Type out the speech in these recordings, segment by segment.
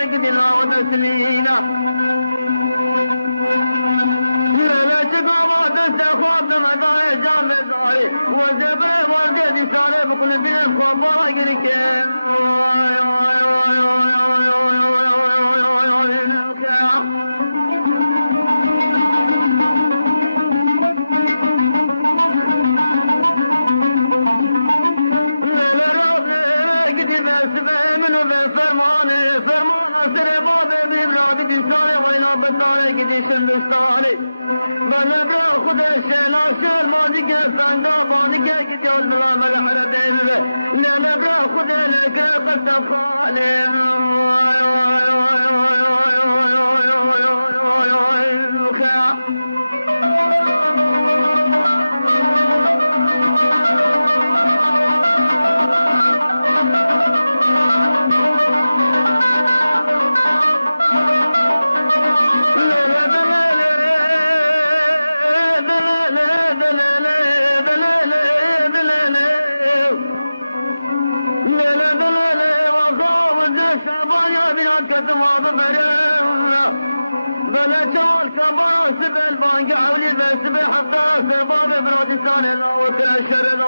قدنا وتسلينا لا شقوا تستخوض مدار جام زاري وزبر وزيد ساري بكل بين خبر قريكين گدی شندستانی من برا خود شنا شل مادی که سنگا بانی که گدیال بلا ملحر دل نه برا خود لکه بستم خالی قولي بس بحطها سباب برودستان لا وكرشر لا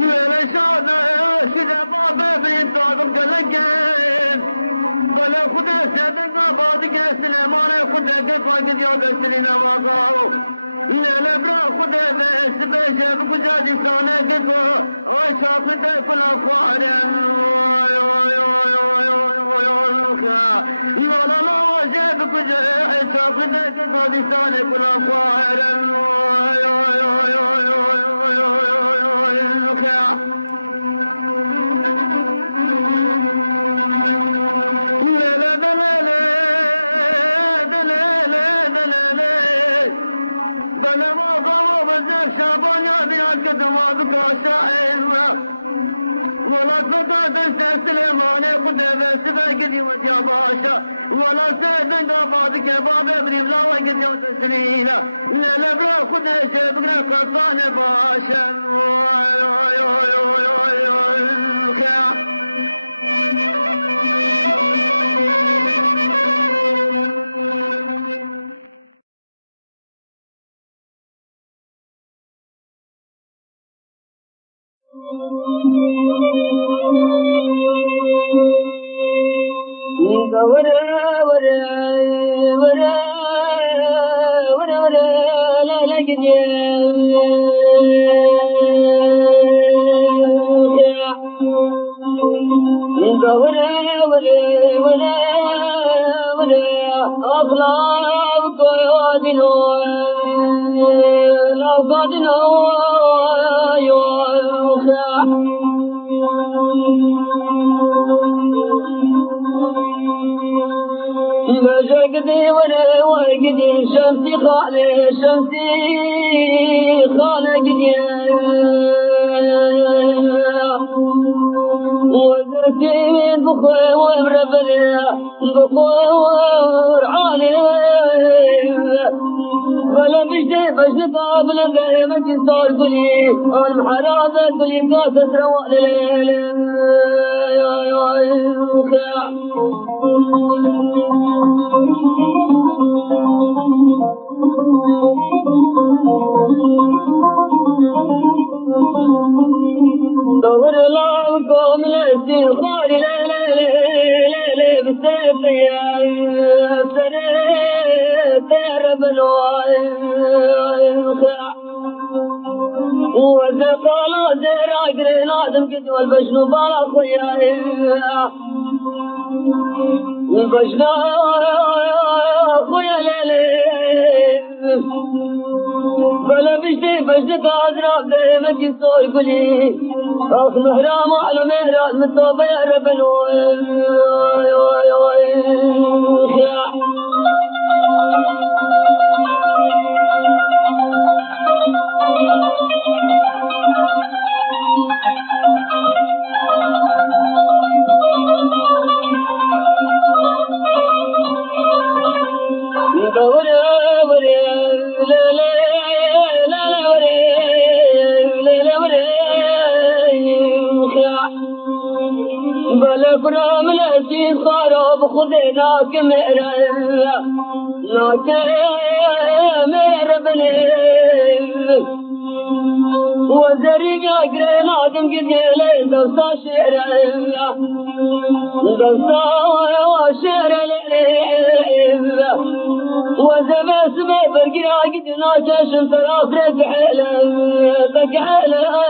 ولا شاد شذا باب بين طاقم كلكن ولا خدا صدق بعد سليمان خدا فاقد يا سلينا واقعو لا برا خدا بس بجاب كجادي سانه كفو او شاقته كل افوار لا لا وجاب كجادي شاقته كجادي سانه كل افوار ولا تقعد سليمان خذ بس بقدي وجا باشا ولا سيدنا بعدك باب ابريم لا وقد يوم تسلينا لا برا خذ شبكنا قطان باشا شمسي خالي شمسي خالي وزرتي بخور ومربلة بخور عالي ولا بجدي بجدي بلا ما تنصار كلي المحرابة كلي كاسة روى ليل دور العقوم لسي خالي لا لا لا لا بسيطي سريت رب وزقال زراق لنادم قد والبشنو بالا خويا البشنا خويا ليلي بلا بجدي بجدك أزرق دايما كسور قولي أخ مهرام على مهرات مصابة يا رب بخذنا كميرا كميرا بني وزري قرين عدم قديلي دوسا شعر دوسا شعر وزبس ببرقنا قدنا كشم فرافرق حيلا بقحيلا